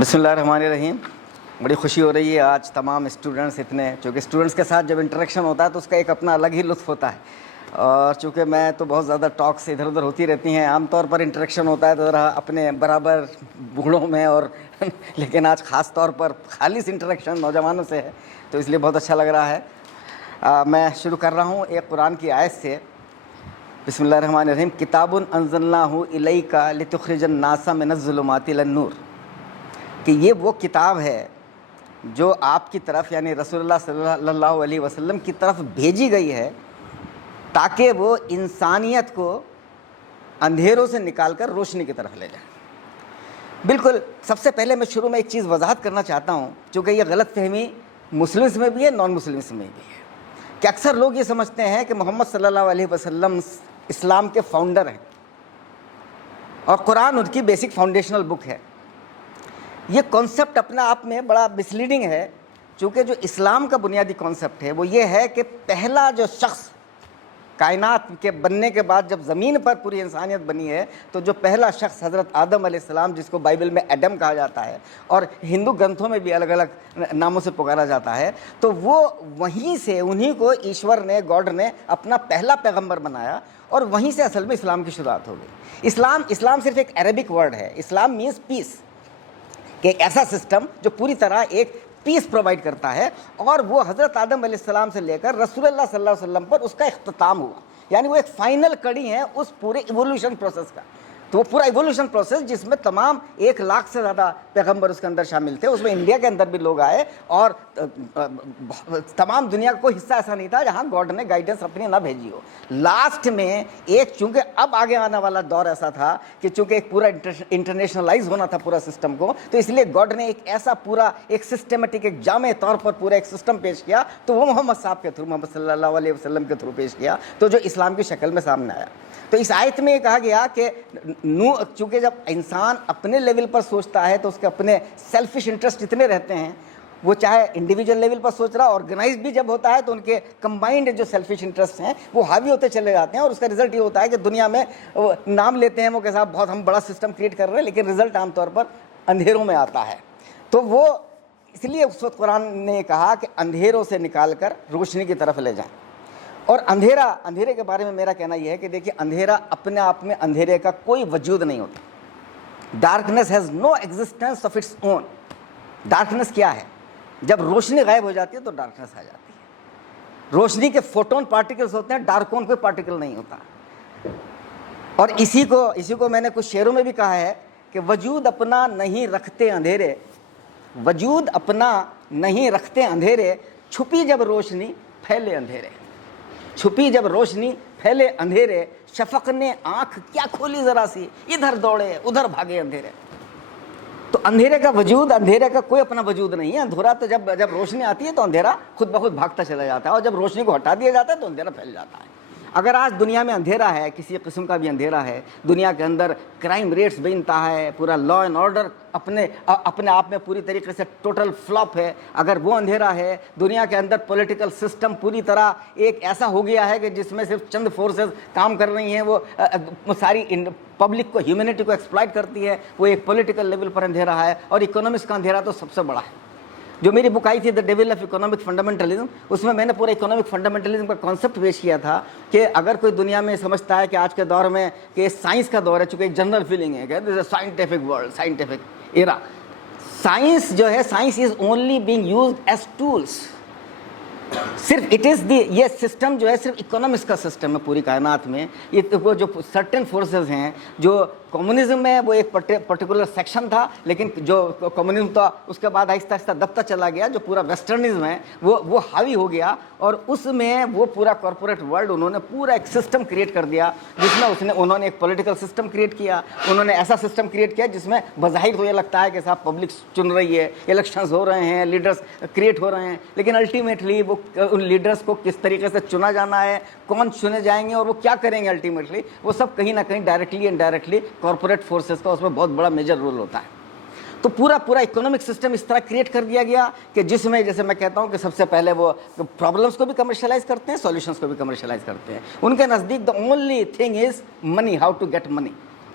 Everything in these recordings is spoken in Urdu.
بسم اللہ الرحمن الرحیم. بڑی خوشی ہو رہی ہے آج تمام اسٹوڈنٹس اتنے، چونکہ اسٹوڈنٹس کے ساتھ جب انٹریکشن ہوتا ہے تو اس کا ایک اپنا الگ ہی لطف ہوتا ہے. اور چونکہ میں تو بہت زیادہ ٹاکس ادھر ادھر ہوتی رہتی ہیں، عام طور پر انٹریکشن ہوتا ہے تو ذرا اپنے برابر بوڑھوں میں اور لیکن آج خاص طور پر خالص انٹریکشن نوجوانوں سے ہے، تو اس لیے بہت اچھا لگ رہا ہے. میں شروع کر رہا ہوں ایک قرآن کی آیت سے. بسم اللہ الرحمن الرحیم. کتاب انزلناہ الیک لتخرج الناس من الظلمات الی النور، کہ یہ وہ کتاب ہے جو آپ کی طرف یعنی رسول اللہ صلی اللہ علیہ وسلم کی طرف بھیجی گئی ہے تاکہ وہ انسانیت کو اندھیروں سے نکال کر روشنی کی طرف لے جائے. بالکل سب سے پہلے میں شروع میں ایک چیز وضاحت کرنا چاہتا ہوں، چونکہ یہ غلط فہمی مسلمس میں بھی ہے، نان مسلمس میں بھی ہے، کہ اکثر لوگ یہ سمجھتے ہیں کہ محمد صلی اللہ علیہ وسلم اسلام کے فاؤنڈر ہیں اور قرآن ان کی بیسک فاؤنڈیشنل بک ہے. یہ کانسیپٹ اپنا آپ میں بڑا مسلیڈنگ ہے، چونکہ جو اسلام کا بنیادی کانسیپٹ ہے وہ یہ ہے کہ پہلا جو شخص کائنات کے بننے کے بعد جب زمین پر پوری انسانیت بنی ہے تو جو پہلا شخص حضرت آدم علیہ السلام، جس کو بائبل میں ایڈم کہا جاتا ہے اور ہندو گرنتھوں میں بھی الگ الگ ناموں سے پکارا جاتا ہے، تو وہ وہیں سے انہی کو ایشور نے، گاڈ نے اپنا پہلا پیغمبر بنایا اور وہیں سے اصل میں اسلام کی شروعات ہو گئی. اسلام صرف ایک عربک ورڈ ہے. اسلام مینس پیس، کہ ایک ایسا سسٹم جو پوری طرح ایک پیس پرووائڈ کرتا ہے، اور وہ حضرت آدم علیہ السلام سے لے کر رسول اللہ صلی اللہ علیہ وسلم پر اس کا اختتام ہوا. یعنی وہ ایک فائنل کڑی ہے اس پورے ایوولوشن پروسیس کا. تو وہ پورا ایوولوشن پروسیس جس میں تمام 1,00,000 سے زیادہ پیغمبر اس کے اندر شامل تھے، اس میں انڈیا کے اندر بھی لوگ آئے اور تمام دنیا کا کوئی حصہ ایسا نہیں تھا جہاں گاڈ نے گائیڈنس اپنی نہ بھیجی ہو. لاسٹ میں ایک، چونکہ اب آگے آنے والا دور ایسا تھا کہ چونکہ ایک پورا انٹرنیشنلائز ہونا تھا پورا سسٹم کو، تو اس لیے گاڈ نے ایک ایسا پورا ایک سسٹمیٹک، ایک جامع طور پر پورا ایک سسٹم پیش کیا، تو وہ محمد صاحب کے تھرو، محمد صلی اللہ علیہ وسلم کے تھرو پیش کیا، تو جو اسلام کی شکل میں سامنے آیا. تو اس آیت میں یہ کہا گیا کہ چونکہ جب انسان اپنے لیول پر سوچتا ہے تو اس کے اپنے سیلفش انٹرسٹ اتنے رہتے ہیں، وہ چاہے انڈیویجول لیول پر سوچ رہا، آرگنائز بھی جب ہوتا ہے تو ان کے کمبائنڈ جو سیلفش انٹرسٹ ہیں وہ حاوی ہوتے چلے جاتے ہیں، اور اس کا رزلٹ یہ ہوتا ہے کہ دنیا میں نام لیتے ہیں وہ کہ صاحب بہت ہم بڑا سسٹم کریٹ کر رہے ہیں، لیکن رزلٹ عام طور پر اندھیروں میں آتا ہے. تو وہ اس لیے اس وقت قرآن نے کہا کہ اندھیروں سے نکال کر روشنی کی طرف لے جائیں. اور اندھیرے کے بارے میں میرا کہنا یہ ہے کہ دیکھیے، اندھیرا اپنے آپ میں اندھیرے کا کوئی وجود نہیں ہوتا. Darkness has no existence of its own. Darkness کیا ہے؟ جب روشنی غائب ہو جاتی ہے تو ڈارکنیس آ جاتی ہے. روشنی کے فوٹون پارٹیکلز ہوتے ہیں، ڈارکون کوئی پارٹیکل نہیں ہوتا. اور اسی کو میں نے کچھ شعروں میں بھی کہا ہے کہ وجود اپنا نہیں رکھتے اندھیرے، وجود اپنا نہیں رکھتے اندھیرے، چھپی جب روشنی پھیلے اندھیرے. چھپی جب روشنی پھیلے اندھیرے، شفق نے آنکھ کیا کھولی ذرا سی، ادھر دوڑے ادھر بھاگے اندھیرے. تو اندھیرے کا وجود، اندھیرے کا کوئی اپنا وجود نہیں ہے. اندھیرا تو جب روشنی آتی ہے تو اندھیرا خود بخود بھاگتا چلا جاتا ہے، اور جب روشنی کو ہٹا دیا جاتا ہے تو اندھیرا پھیل جاتا ہے. اگر آج دنیا میں اندھیرا ہے، کسی قسم کا بھی اندھیرا ہے، دنیا کے اندر کرائم ریٹس بے انتہا ہے، پورا لا اینڈ آرڈر اپنے آپ میں پوری طریقے سے ٹوٹل فلاپ ہے، اگر وہ اندھیرا ہے، دنیا کے اندر پولیٹیکل سسٹم پوری طرح ایک ایسا ہو گیا ہے کہ جس میں صرف چند فورسز کام کر رہی ہیں، وہ ساری پبلک کو، ہیومینٹی کو ایکسپلائٹ کرتی ہے، وہ ایک پولیٹیکل لیول پر اندھیرا ہے. اور اکنامکس کا اندھیرا تو سب سے بڑا ہے. جو میری بک آئی تھی the devil of economic fundamentalism, اس میں نے پورا اکنامک فنڈامنٹلزم کا کانسیپٹ پیش کیا تھا کہ اگر کوئی دنیا میں سمجھتا ہے کہ آج کے دور میں کہ سائنس کا دور ہے، چونکہ ایک جنرل فیلنگ ہے کہ this is scientific world, scientific era. Science جو ہے، science is only being used as tools. صرف اٹ از دی، یہ سسٹم جو ہے صرف اکنامکس کا سسٹم ہے پوری کائنات میں. یہ وہ جو سرٹن فورسز ہیں، جو کمیونزم میں وہ ایک پرٹیکولر سیکشن تھا، لیکن جو کمیونزم تھا اس کے بعد آہستہ آہستہ دبتا چلا گیا. جو پورا ویسٹرنزم ہے وہ حاوی ہو گیا، اور اس میں وہ پورا کارپوریٹ ورلڈ انہوں نے پورا ایک سسٹم کریٹ کر دیا، جس میں انہوں نے ایک پولیٹیکل سسٹم کریٹ کیا. انہوں نے ایسا سسٹم کریٹ کیا جس میں بظاہر تو یہ لگتا ہے کہ صاحب پبلک چن رہی ہے، الیکشنز ہو رہے ہیں، لیڈرز کریٹ ہو رہے ہیں، لیکن الٹیمیٹلی وہ ان لیڈرز کو کس طریقے سے چنا جانا ہے، کون چنے جائیں گے اور وہ کیا کریں گے، الٹیمیٹلی وہ سب کہیں نہ کہیں ڈائریکٹلی انڈائریکٹلی کارپوریٹ فورسز کا اس میں بہت بڑا میجر رول ہوتا ہے. تو پورا اکنامک سسٹم اس طرح کریٹ کر دیا گیا کہ جس میں، جیسے میں کہتا ہوں کہ سب سے پہلے وہ پرابلمس کو بھی کمرشلائز کرتے ہیں، سولوشنس کو بھی کمرشلائز کرتے ہیں. ان کے نزدیک the only thing is money, how to get money.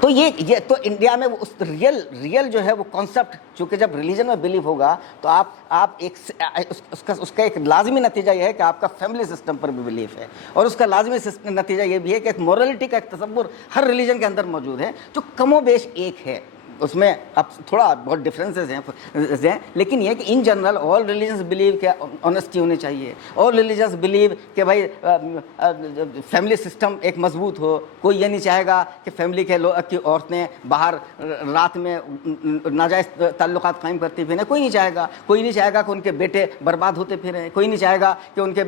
تو یہ تو انڈیا میں اس ریئل جو ہے وہ کانسیپٹ، چونکہ جب ریلیجن میں بلیو ہوگا تو آپ ایک اس کا ایک لازمی نتیجہ یہ ہے کہ آپ کا فیملی سسٹم پر بھی بلیف ہے، اور اس کا لازمی نتیجہ یہ بھی ہے کہ ایک مورلٹی کا ایک تصور ہر ریلیجن کے اندر موجود ہے جو کم و بیش ایک ہے. اس میں اب تھوڑا بہت ڈفرینسز ہیں، لیکن یہ کہ in general all religions blue کہ آنیسٹی ہونی چاہیے، آل ریلیجنس بلیو کہ بھائی فیملی سسٹم ایک مضبوط ہو. کوئی یہ نہیں چاہے گا کہ فیملی کے کی عورتیں باہر رات میں ناجائز تعلقات قائم کرتی پھریں، کوئی نہیں چاہے گا. کوئی نہیں چاہے گا کہ ان کے بیٹے برباد ہوتے پھریں، کوئی نہیں چاہے گا کہ ان کے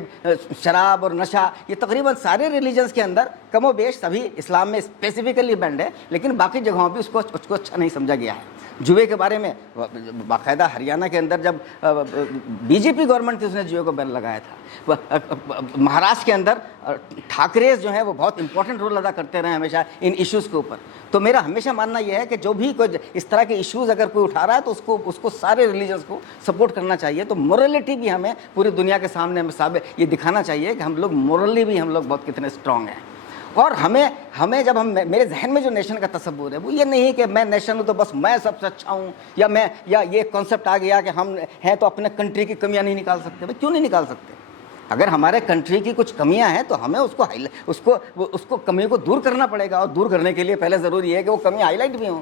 شراب اور نشہ. یہ تقریباً سارے ریلیجنس کے اندر کم و بیش، سبھی اسلام میں اسپیسیفکلی بینڈ ہے، لیکن باقی جگہوں پہ اس کو اچھا نہیں سمجھا گیا ہے. جوئے کے بارے میں باقاعدہ ہریانہ کے اندر جب بی جے پی گورنمنٹ تھی اس نے جوئے کو بین لگایا تھا. مہاراشٹر کے اندر ٹھاکرے جو ہیں وہ بہت امپورٹنٹ رول ادا کرتے رہے ہمیشہ ان ایشوز کے اوپر. تو میرا ہمیشہ ماننا یہ ہے کہ جو بھی کوئی اس طرح کے ایشوز اگر کوئی اٹھا رہا ہے تو اس کو سارے ریلیجنس کو سپورٹ کرنا چاہیے. تو مورلٹی بھی ہمیں پوری دنیا کے سامنے یہ دکھانا چاہیے کہ ہم لوگ مورلی بھی ہم لوگ بہت کتنے اسٹرانگ ہیں. اور ہمیں جب میرے ذہن میں جو نیشن کا تصور ہے وہ یہ نہیں کہ میں نیشن ہوں تو بس میں سب سے اچھا ہوں، یا یہ کانسیپٹ آ گیا کہ ہم ہیں تو اپنے کنٹری کی کمیاں نہیں نکال سکتے. بھائی کیوں نہیں نکال سکتے؟ اگر ہمارے کنٹری کی کچھ کمیاں ہیں تو ہمیں اس کو کمی کو دور کرنا پڑے گا، اور دور کرنے کے لیے پہلے ضروری ہے کہ وہ کمی ہائی لائٹ بھی ہوں.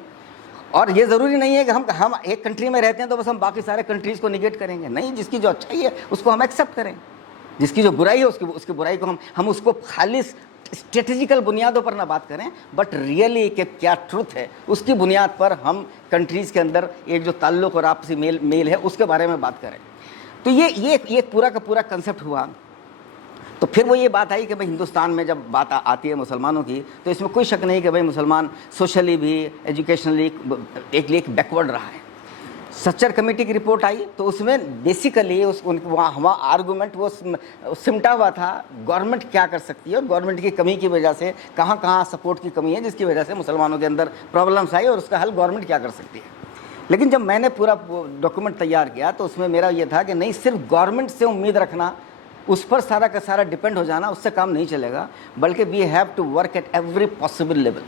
اور یہ ضروری نہیں ہے کہ ہم ایک کنٹری میں رہتے ہیں تو بس ہم باقی سارے کنٹریز کو نگیٹ کریں گے. نہیں، جس کی جو اچھائی ہے اس کو ہم ایکسیپٹ کریں، جس کی جو برائی ہے اس کی برائی کو ہم اس کو خالص اسٹریٹجیکل بنیادوں پر نہ بات کریں، بٹ ریئلی کہ کیا ٹروتھ ہے اس کی بنیاد پر ہم کنٹریز کے اندر ایک جو تعلق اور آپسی میل ہے اس کے بارے میں بات کریں. تو یہ پورا کا پورا کنسیپٹ ہوا. تو پھر وہ یہ بات آئی کہ بھائی ہندوستان میں جب بات آتی ہے مسلمانوں کی تو اس میں کوئی شک نہیں کہ بھائی مسلمان سوشلی بھی ایجوکیشنلی ایک بیکورڈ رہا ہے. سچر کمیٹی کی رپورٹ آئی تو اس میں بیسیکلی وہاں آرگومنٹ وہ سمٹا ہوا تھا گورنمنٹ کیا کر سکتی ہے، اور گورنمنٹ کی کمی کی وجہ سے کہاں سپورٹ کی کمی ہے جس کی وجہ سے مسلمانوں کے اندر پرابلمس آئی، اور اس کا حل گورنمنٹ کیا کر سکتی ہے. لیکن جب میں نے پورا ڈاکومنٹ تیار کیا تو اس میں میرا یہ تھا کہ نہیں، صرف گورنمنٹ سے امید رکھنا، اس پر سارا کا سارا ڈپینڈ ہو جانا، اس سے کام نہیں چلے گا، بلکہ we have to work at every possible level.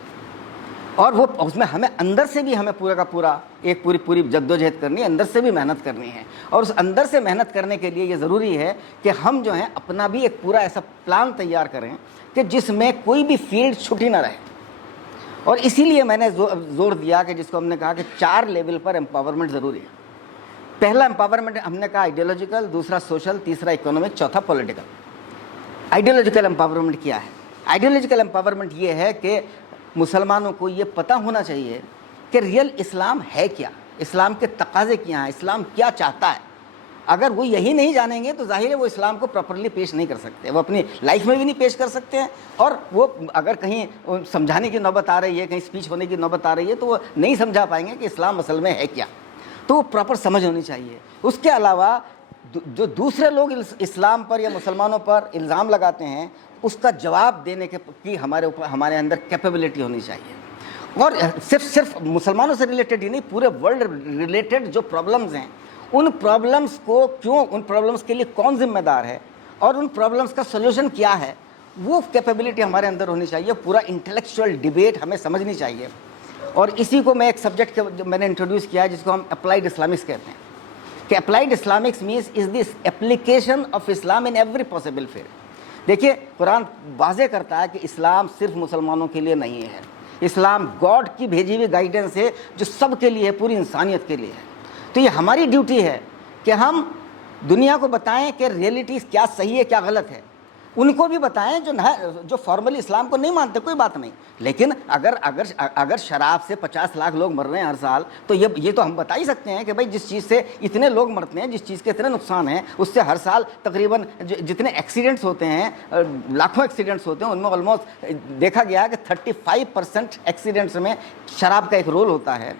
اور وہ اس میں ہمیں اندر سے بھی ہمیں پورا کا پورا ایک پوری جدوجہد کرنی ہے، اندر سے بھی محنت کرنی ہے. اور اس اندر سے محنت کرنے کے لیے یہ ضروری ہے کہ ہم جو ہیں اپنا بھی ایک پورا ایسا پلان تیار کریں کہ جس میں کوئی بھی فیلڈ چھٹی نہ رہے. اور اسی لیے میں نے زور دیا کہ جس کو ہم نے کہا کہ 4 لیول پر امپاورمنٹ ضروری ہے. پہلا امپاورمنٹ ہم نے کہا آئیڈیولوجیکل، دوسرا سوشل، تیسرا اکنامک، چوتھا پولیٹیکل. آئیڈیولوجیکل امپاورمنٹ کیا ہے؟ آئیڈیولوجیکل امپاورمنٹ یہ ہے کہ مسلمانوں کو یہ پتہ ہونا چاہیے کہ ریئل اسلام ہے کیا، اسلام کے تقاضے کیا ہیں، اسلام کیا چاہتا ہے. اگر وہ یہی نہیں جانیں گے تو ظاہر ہے وہ اسلام کو پراپرلی پیش نہیں کر سکتے، وہ اپنی لائف میں بھی نہیں پیش کر سکتے ہیں. اور وہ اگر کہیں سمجھانے کی نوبت آ رہی ہے، کہیں اسپیچ ہونے کی نوبت آ رہی ہے تو وہ نہیں سمجھا پائیں گے کہ اسلام اصل میں ہے کیا. تو وہ پراپر سمجھ ہونی چاہیے. اس کے علاوہ جو دوسرے لوگ اسلام پر یا مسلمانوں پر الزام لگاتے ہیں اس کا جواب دینے کی ہمارے اندر کیپیبلٹی ہونی چاہیے. اور صرف مسلمانوں سے ریلیٹڈ ہی نہیں، پورے ورلڈ ریلیٹڈ جو پرابلمز ہیں ان پرابلمز کے لیے کون ذمہ دار ہے اور ان پرابلمز کا سولوشن کیا ہے، وہ کیپیبلٹی ہمارے اندر ہونی چاہیے. پورا انٹلیکچوئل ڈیبیٹ ہمیں سمجھنی چاہیے. اور اسی کو میں ایک سبجیکٹ میں نے انٹروڈیوس کیا ہے جس کو ہم اپلائیڈ اسلامکس کہتے ہیں، کہ applied اسلامکس means is this application of Islam in every possible field. دیکھیے قرآن واضح کرتا ہے کہ اسلام صرف مسلمانوں کے لیے نہیں ہے، اسلام گاڈ کی بھیجی ہوئی گائیڈنس ہے جو سب کے لیے ہے، پوری انسانیت کے لیے ہے. تو یہ ہماری ڈیوٹی ہے کہ ہم دنیا کو بتائیں کہ ریئلٹی کیا صحیح ہے کیا غلط ہے. ان کو بھی بتائیں جو فارملی اسلام کو نہیں مانتے، کوئی بات نہیں، لیکن اگر شراب سے 50 لاکھ لوگ مر رہے ہیں ہر سال تو یہ تو ہم بتا ہی سکتے ہیں کہ بھائی جس چیز سے اتنے لوگ مرتے ہیں، جس چیز کے اتنے نقصان ہیں، اس سے ہر سال تقریباً جتنے ایکسیڈنٹس ہوتے ہیں، لاکھوں ایکسیڈنٹس ہوتے ہیں، ان میں آلموسٹ دیکھا گیا کہ 35% ایکسیڈنٹس میں شراب کا ایک رول ہوتا ہے.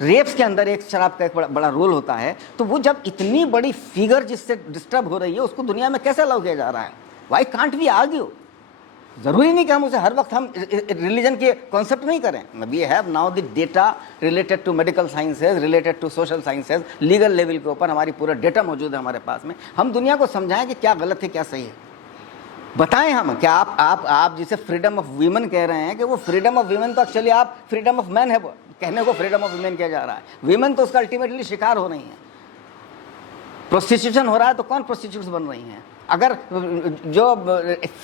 ریپس کے اندر ایک شراب کا ایک بڑا رول ہوتا ہے. تو وہ جب اتنی بڑی فگر جس سے ڈسٹرب ہو رہی ہے اس کو دنیا میں کیسے الاؤ کیا جا رہا ہے؟ Why can't we argue? ضروری نہیں کہ ہم اسے ہر وقت ہم ریلیجن کے کانسیپٹ نہیں کریں. We have now the data related to medical sciences, related to social sciences, legal level کے اوپر ہماری پورا ڈیٹا موجود ہے ہمارے پاس میں. ہم دنیا کو سمجھائیں کہ کیا غلط ہے کیا صحیح ہے. بتائیں ہم کہ آپ جسے فریڈم آف ویمن کہہ رہے ہیں کہ وہ فریڈم آف ویمن تو ایکچولی آپ فریڈم آف مین ہے کہنے کو فریڈم آف ویمن کیا جا رہا ہے. ویمن تو اس کا الٹیمیٹلی شکار ہو رہی ہیں. پروسٹیٹیوشن ہو رہا ہے تو کون پروسٹیٹیوٹس بن رہی ہیں؟ اگر جو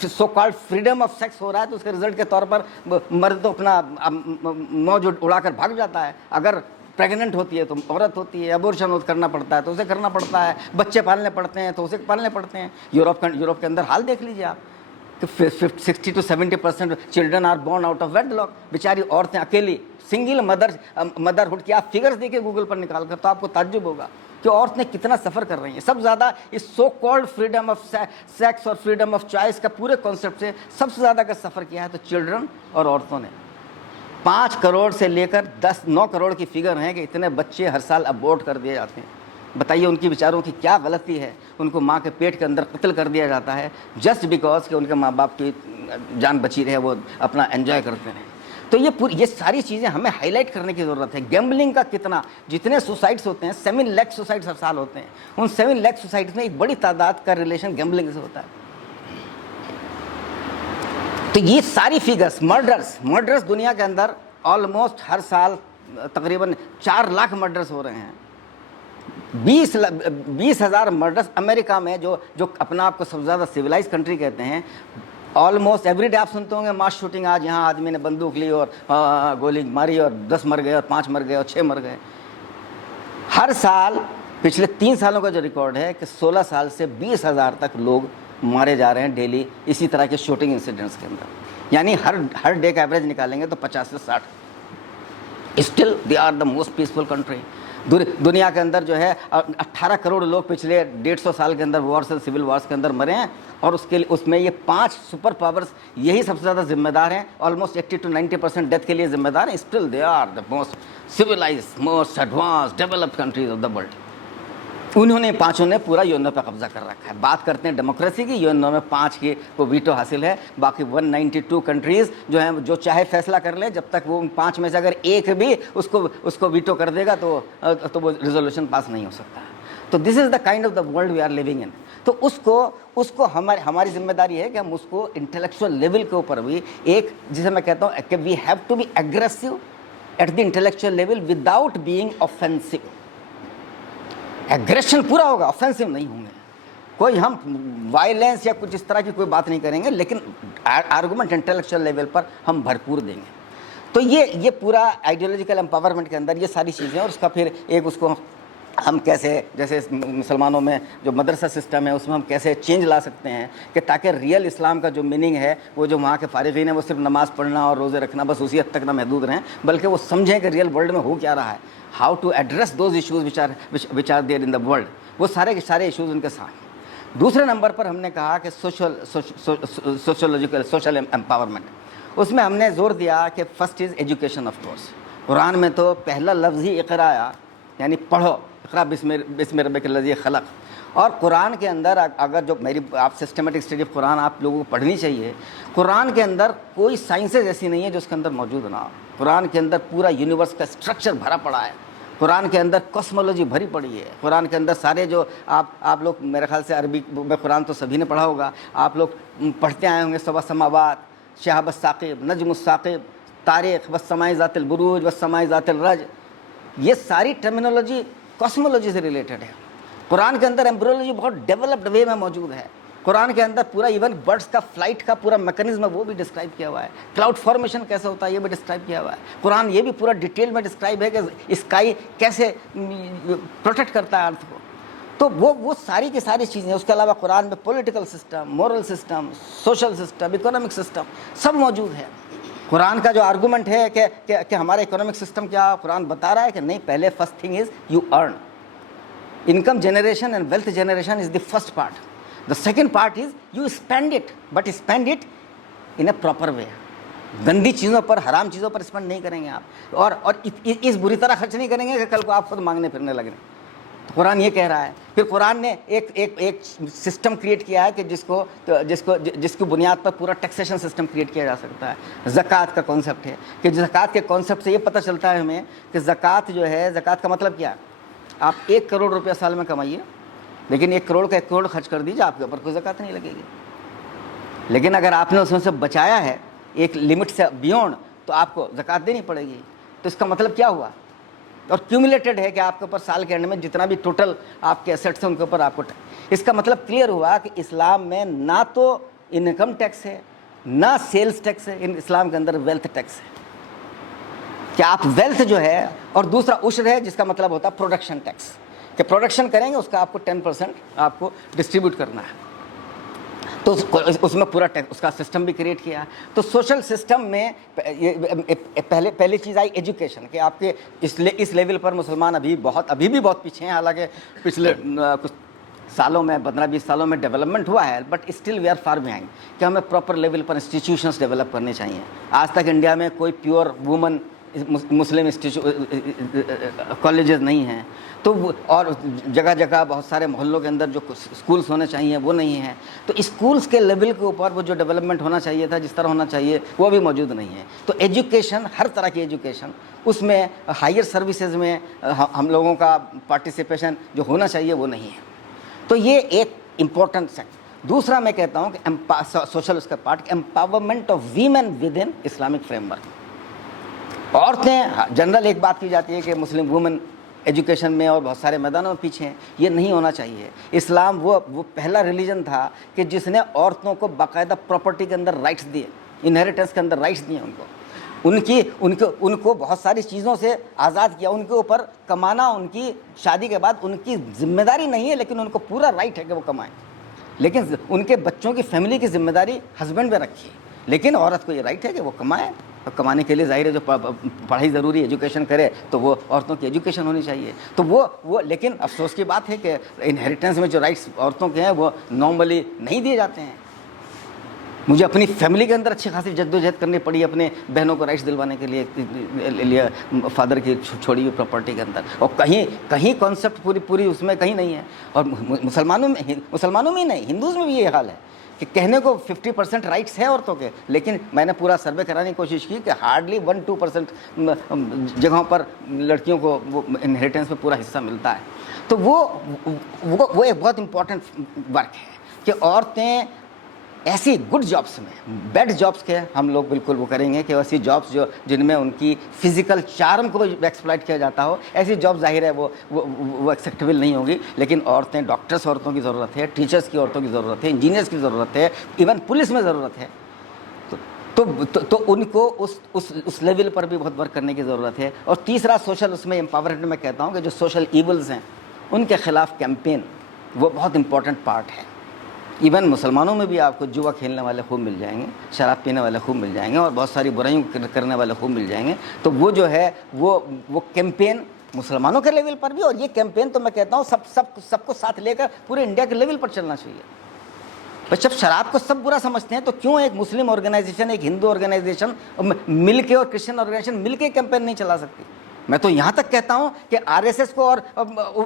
so called freedom of sex ہو رہا ہے تو اس کے رزلٹ کے طور پر مرد تو اپنا موج اڑا کر بھاگ جاتا ہے. اگر پریگننٹ ہوتی ہے تو عورت ہوتی ہے, ابورشن کرنا پڑتا ہے تو اسے کرنا پڑتا ہے, بچے پالنے پڑتے ہیں تو اسے پالنے پڑتے ہیں. یورپ کے اندر حال دیکھ لیجیے آپ کہ 60 to 70% children are born out of wedlock. بیچاری عورتیں اکیلی سنگل مدرہڈ کی آپ فگرز دیکھیں گوگل پر نکال کر تو آپ کو تعجب ہوگا کہ عورتیں کتنا سفر کر رہی ہیں. سب سے زیادہ اس so called freedom of sex اور فریڈم آف چوائس کا پورے کانسیپٹ سے سب سے زیادہ اگر سفر کیا ہے تو چلڈرن اور عورتوں نے. 5 کروڑ سے لے کر 9 کروڑ کی فگر ہیں کہ اتنے بچے ہر سال ابورٹ کر دیے جاتے ہیں. بتائیے ان کی بیچاروں کی کیا غلطی ہے, ان کو ماں کے پیٹ کے اندر قتل کر دیا جاتا ہے جسٹ بیکاز کہ ان کے ماں باپ کی جان بچی رہے, وہ اپنا انجوائے کرتے رہیں. تو یہ ساری چیزیں ہمیں ہائی لائٹ کرنے کی ضرورت ہے. گیمبلنگ کا کتنا, جتنے سوسائڈس ہوتے ہیں 7 لاکھ سوسائڈس ہر سال ہوتے ہیں, ان 7 لاکھ سوسائڈس میں ایک بڑی تعداد کا ریلیشن گیمبلنگ سے ہوتا ہے. تو یہ ساری فگرس مرڈرس دنیا کے اندر آلموسٹ ہر سال تقریباً 4 لاکھ مرڈرس ہو رہے ہیں. 20,000 مرڈرس امریکہ میں جو اپنا آپ کو سب سے زیادہ سویلائز کنٹری کہتے ہیں. آلموسٹ ایوری ڈے آپ سنتے ہوں گے ماس شوٹنگ, آج یہاں آدمی نے بندوق لی اور گولی ماری اور 10 مر گئے اور 5 مر گئے اور 6 مر گئے. ہر سال پچھلے 3 سالوں کا جو ریکارڈ ہے کہ 16 سال سے 20,000 تک لوگ مارے جا رہے ہیں ڈیلی اسی طرح کے شوٹنگ انسیڈنٹس کے اندر. یعنی ہر ڈے کا ایوریج نکالیں گے تو 50 سے 60. Still they are the most peaceful country. دنیا کے اندر جو ہے 18 کروڑ لوگ پچھلے 150 سال کے اندر وار سے سول وارس کے اندر مرے ہیں, اور اس میں یہ 5 سپر پاورز یہی سب سے زیادہ ذمہ دار ہیں. آلموسٹ 80 to 90% ڈیتھ کے لیے ذمہ دار ہیں. Still they are the most civilised, most advanced developed countries of the world. انہوں نے 5 نے پورا یونو پہ قبضہ کر رکھا ہے. بات کرتے ہیں ڈیموکریسی کی, یونو میں 5 کی کو ویٹو حاصل ہے. باقی 192 کنٹریز جو ہیں جو چاہے فیصلہ کر لیں, جب تک وہ 5 میں سے اگر ایک بھی اس کو ویٹو کر دے گا تو وہ ریزولوشن پاس نہیں ہو سکتا. تو this is the kind of the world we are living in. تو اس کو ہماری ذمہ داری ہے کہ ہم اس کو انٹلیکچوئل لیول کے اوپر بھی ایک, جسے میں کہتا ہوں کہ we have to be aggressive at the intellectual level without being offensive. Aggression پورا ہوگا, آفینسو نہیں ہوں گے. کوئی ہم وائلنس یا کچھ اس طرح کی کوئی بات نہیں کریں گے, لیکن آرگومنٹ انٹلیکچوئل لیول پر ہم بھرپور دیں گے. تو یہ پورا آئیڈیولوجیکل امپاورمنٹ کے اندر یہ ساری چیزیں, اور اس کا پھر ایک اس کو ہم کیسے, جیسے مسلمانوں میں جو مدرسہ سسٹم ہے اس میں ہم کیسے چینج لا سکتے ہیں کہ تاکہ ریئل اسلام کا جو میننگ ہے, وہ جو وہاں کے فارغین ہیں وہ صرف نماز پڑھنا اور روزے رکھنا بس اسی حد تک نہ محدود رہیں, بلکہ وہ سمجھیں کہ ریئل ورلڈ میں ہو کیا رہا ہے. How to address those issues which are there in the world. وہ سارے کے سارے ایشوز ان کے ساتھ. دوسرے نمبر پر ہم نے کہا کہ سوشل امپاورمنٹ. اس میں ہم نے زور دیا کہ first is education. Of course Quran میں تو پہلا لفظ ہی اقرا آیا, یعنی پڑھو, اقرا بسم ربک الذی خلق. اور قرآن کے اندر اگر جو میری آپ سسٹمیٹک اسٹڈی آف قرآن آپ لوگوں کو پڑھنی چاہیے, قرآن کے اندر کوئی سائنسز ایسی نہیں ہے جو اس کے اندر موجود نہ ہو. قرآن کے اندر پورا یونیورس کا اسٹرکچر بھرا پڑا ہے. قرآن کے اندر کاسمولوجی بھری پڑی ہے. قرآن کے اندر سارے جو آپ لوگ میرے خیال سے عربی میں قرآن تو سبھی نے پڑھا ہوگا, آپ لوگ پڑھتے آئے ہوں گے, سبع سماوات, شہاب الثاقب, نجم الثاقب, طارق, والسماء ذات البروج, والسماء ذات الرج. یہ ساری ٹرمینالوجی کاسمولوجی سے ریلیٹڈ ہے. قرآن کے اندر ایمبریولوجی بہت ڈیولپڈ وے میں موجود ہے. قرآن کے اندر پورا ایون برڈس کا فلائٹ کا پورا میکانزم ہے وہ بھی ڈسکرائب کیا ہوا ہے. کلاؤڈ فارمیشن کیسے ہوتا ہے یہ بھی ڈسکرائب کیا ہوا ہے. قرآن یہ بھی پورا ڈیٹیل میں ڈسکرائب ہے کہ اسکائی کیسے پروٹیکٹ کرتا ہے ارتھ کو. تو وہ ساری کی ساری چیزیں. اس کے علاوہ قرآن میں political system, moral system, social system, economic system سب موجود ہے. قرآن کا جو آرگومنٹ ہے کہ ہمارا اکنامک سسٹم کیا, قرآن بتا رہا ہے کہ نہیں, پہلے first thing is you earn. Income generation and wealth generation is the first part. The second part is you spend it, but spend it in a proper way. گندی چیزوں پر, حرام چیزوں پر اسپینڈ نہیں کریں گے آپ, اور اس بری طرح خرچ نہیں کریں گے کہ کل کو آپ خود مانگنے پھرنے لگیں. تو قرآن یہ کہہ رہا ہے. پھر قرآن نے ایک سسٹم کریٹ کیا ہے کہ جس کی بنیاد پر پورا ٹیکسیشن سسٹم کریٹ کیا جا سکتا ہے. زکوٰۃ کا کانسیپٹ ہے کہ زکوٰۃ کے کانسیپٹ سے یہ پتہ چلتا ہے ہمیں کہ زکوٰۃ جو ہے, زکوٰۃ کا مطلب کیا ہے. آپ 1 کروڑ روپیہ سال میں کمائیے, لیکن 1 کروڑ کا 1 کروڑ خرچ کر دیجیے, آپ کے اوپر کوئی زکوٰۃ نہیں لگے گی. لیکن اگر آپ نے اس میں سے بچایا ہے ایک لمٹ سے بیونڈ تو آپ کو زکوٰۃ دینی پڑے گی. تو اس کا مطلب کیا ہوا؟ اور کیومولیٹڈ ہے کہ آپ کے اوپر سال کے اینڈ میں جتنا بھی ٹوٹل آپ کے ایسیٹس ہیں ان کے اوپر آپ کو. اس کا مطلب کلیئر ہوا کہ اسلام میں نہ تو انکم ٹیکس ہے نہ سیلز ٹیکس ہے, اسلام کے اندر ویلتھ ٹیکس ہے کہ آپ ویلتھ جو ہے, اور دوسرا عشر ہے جس کا مطلب ہوتا ہے پروڈکشن ٹیکس, کہ پروڈکشن کریں گے اس کا آپ کو 10% آپ کو ڈسٹریبیوٹ کرنا ہے. تو اس میں پورا اس کا سسٹم بھی کریٹ کیا. تو سوشل سسٹم میں پہلی چیز آئی ایجوکیشن, کہ آپ کے اس لیول پر مسلمان ابھی بھی بہت پیچھے ہیں. حالانکہ پچھلے کچھ سالوں میں 15-20 سالوں میں ڈیولپمنٹ ہوا ہے, but still we are far behind, کہ ہمیں پراپر لیول پر انسٹیٹیوشنس ڈیولپ کرنے چاہیے. آج تک انڈیا میں کوئی پیور وومن مسلم کالجز نہیں ہیں. تو اور جگہ جگہ بہت سارے محلوں کے اندر جو اسکولس ہونے چاہیے وہ نہیں ہیں. تو اسکولس کے لیول کے اوپر وہ جو ڈیولپمنٹ ہونا چاہیے تھا, جس طرح ہونا چاہیے, وہ بھی موجود نہیں ہے. تو ایجوکیشن, ہر طرح کی ایجوکیشن, اس میں ہائر سروسز میں ہم لوگوں کا پارٹیسپیشن جو ہونا چاہیے وہ نہیں ہے. تو یہ ایک امپورٹنٹ سیکٹ. دوسرا میں کہتا ہوں کہ سوشل اس کا part, empowerment of women with in Islamic frame work. عورتیں جنرل ایک بات کی جاتی ہے کہ مسلم وومن ایجوکیشن میں اور بہت سارے میدانوں میں پیچھے ہیں. یہ نہیں ہونا چاہیے. اسلام وہ پہلا ریلیجن تھا کہ جس نے عورتوں کو باقاعدہ پراپرٹی کے اندر رائٹس دیے, انہیریٹنس کے اندر رائٹس دیے ان کو, ان کو بہت ساری چیزوں سے آزاد کیا. ان کے اوپر کمانا ان کی شادی کے بعد ان کی ذمہ داری نہیں ہے, لیکن ان کو پورا رائٹ ہے کہ وہ کمائیں. لیکن ان کے بچوں کی فیملی کی ذمہ داری ہسبینڈ پہ رکھی ہے, لیکن عورت کو یہ رائٹ ہے کہ وہ کمائے. کمانے کے لیے ظاہر ہے جو پڑھائی ضروری, ایجوکیشن کرے, تو وہ عورتوں کی ایجوکیشن ہونی چاہیے. تو وہ لیکن افسوس کی بات ہے کہ انہیریٹنس میں جو رائٹس عورتوں کے ہیں وہ نارملی نہیں دیے جاتے ہیں. مجھے اپنی فیملی کے اندر اچھی خاصی جدوجہد کرنی پڑی اپنے بہنوں کو رائٹس دلوانے کے لیے فادر کی چھوڑی ہوئی پراپرٹی کے اندر. اور کہیں کانسیپٹ پوری اس میں کہیں نہیں ہے. اور مسلمانوں میں ہی نہیں, ہندوز میں بھی یہ حال ہے کہ کہنے کو 50% رائٹس ہے عورتوں کے, لیکن میں نے پورا سروے کرانے کی کوشش کی کہ ہارڈلی 1-2% جگہوں پر لڑکیوں کو وہ انہیریٹنس میں پورا حصہ ملتا ہے. تو وہ ایک بہت امپورٹنٹ ورک ہے کہ عورتیں ایسی گڈ جابس میں, بیڈ جابس کے ہم لوگ بالکل وہ کریں گے کہ ایسی جابس جن میں ان کی فزیکل چارم کو ایکسپلائٹ کیا جاتا ہو, ایسی جاب ظاہر ہے وہ ایکسیپٹیبل نہیں ہوگی. لیکن عورتیں, ڈاکٹرس عورتوں کی ضرورت ہے, ٹیچرس کی عورتوں کی ضرورت ہے, انجینئرس کی ضرورت ہے, ایون پولیس میں ضرورت ہے. تو ان کو اس لیول پر بھی بہت ورک کرنے کی ضرورت ہے. اور تیسرا سوشل, اس میں امپاورمنٹ میں کہتا ہوں کہ جو سوشل ایولز ہیں ان کے خلاف کیمپین وہ بہت امپورٹنٹ پارٹ ہے. ایون مسلمانوں میں بھی آپ کو جوا کھیلنے والے خوب مل جائیں گے, شراب پینے والے خوب مل جائیں گے, اور بہت ساری برائیوں کرنے والے خوب مل جائیں گے. تو وہ جو ہے وہ کیمپین مسلمانوں کے لیول پر بھی, اور یہ کیمپین تو میں کہتا ہوں سب کو ساتھ لے کر پورے انڈیا کے لیول پر چلنا چاہیے. جب شراب کو سب برا سمجھتے ہیں تو کیوں ایک مسلم آرگنائزیشن, ایک ہندو آرگنائزیشن مل کے اور کرسچن آرگنائزیشن مل کے کیمپین نہیں چلا سکتی؟ میں تو یہاں تک کہتا ہوں کہ RSS کو اور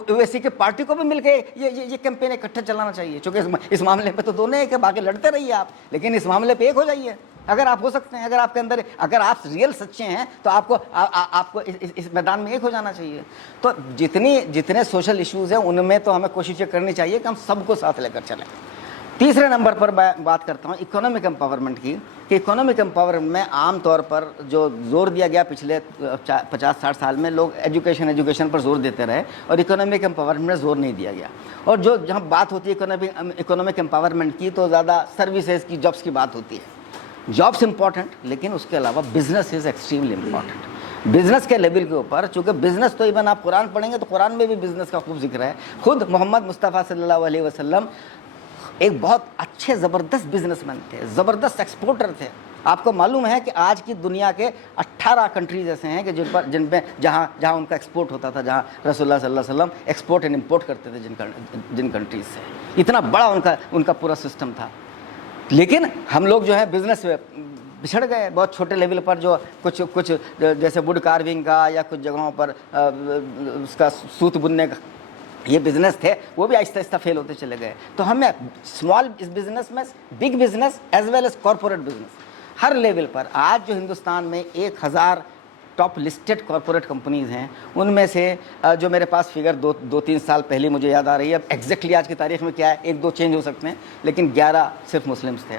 اویسی کے پارٹی کو بھی مل کے یہ کیمپین اکٹھے چلانا چاہیے. چونکہ اس معاملے پہ تو دونوں ایک ہے, باقی لڑتے رہیے آپ, لیکن اس معاملے پہ ایک ہو جائیے اگر آپ ہو سکتے ہیں. اگر آپ کے اندر, اگر آپ ریئل سچے ہیں تو آپ کو اس میدان میں ایک ہو جانا چاہیے. تو جتنے سوشل ایشوز ہیں ان میں تو ہمیں کوشش یہ کرنی چاہیے کہ ہم سب کو ساتھ لے کر چلیں. تیسرے نمبر پر میں بات کرتا ہوں اکنامک امپاورمنٹ کی, کہ اکنامک امپاورمنٹ میں عام طور پر جو زور دیا گیا پچھلے 50-60 سال میں, لوگ ایجوکیشن پر زور دیتے رہے اور اکنامک امپاورمنٹ میں زور نہیں دیا گیا. اور جہاں بات ہوتی ہے اکنامک امپاورمنٹ کی تو زیادہ سروسز کی, جابس کی بات ہوتی ہے. جابس امپورٹنٹ, لیکن اس کے علاوہ business is extremely important. Business کے لیول کے اوپر, چونکہ بزنس تو ایون آپ قرآن پڑھیں گے تو قرآن میں بھی بزنس کا خوب ذکر ہے. خود محمد مصطفیٰ صلی اللہ علیہ وسلم ایک بہت اچھے زبردست بزنس مین تھے, زبردست ایکسپورٹر تھے. آپ کو معلوم ہے کہ آج کی دنیا کے 18 کنٹریز ایسے ہیں کہ جن میں جہاں ان کا ایکسپورٹ ہوتا تھا, جہاں رسول اللہ صلی اللہ علیہ وسلم ایکسپورٹ اینڈ امپورٹ کرتے تھے جن کنٹریز سے. اتنا بڑا ان کا پورا سسٹم تھا. لیکن ہم لوگ جو ہے بزنس میں بچھڑ گئے بہت چھوٹے لیول پر, جو کچھ جیسے ووڈ کارونگ کا یا کچھ جگہوں پر اس کا سوت بننے کا یہ بزنس تھے, وہ بھی آہستہ آہستہ فیل ہوتے چلے گئے. تو ہمیں اسمال بزنس میں big business as well as corporate business ہر لیول پر, آج جو ہندوستان میں 1000 ٹاپ لسٹڈ کارپوریٹ کمپنیز ہیں, ان میں سے جو میرے پاس فگر 2-3 سال پہلے مجھے یاد آ رہی ہے, اب ایگزیکٹلی آج کی تاریخ میں کیا ہے 1-2 چینج ہو سکتے ہیں, لیکن 11 صرف مسلمس تھے.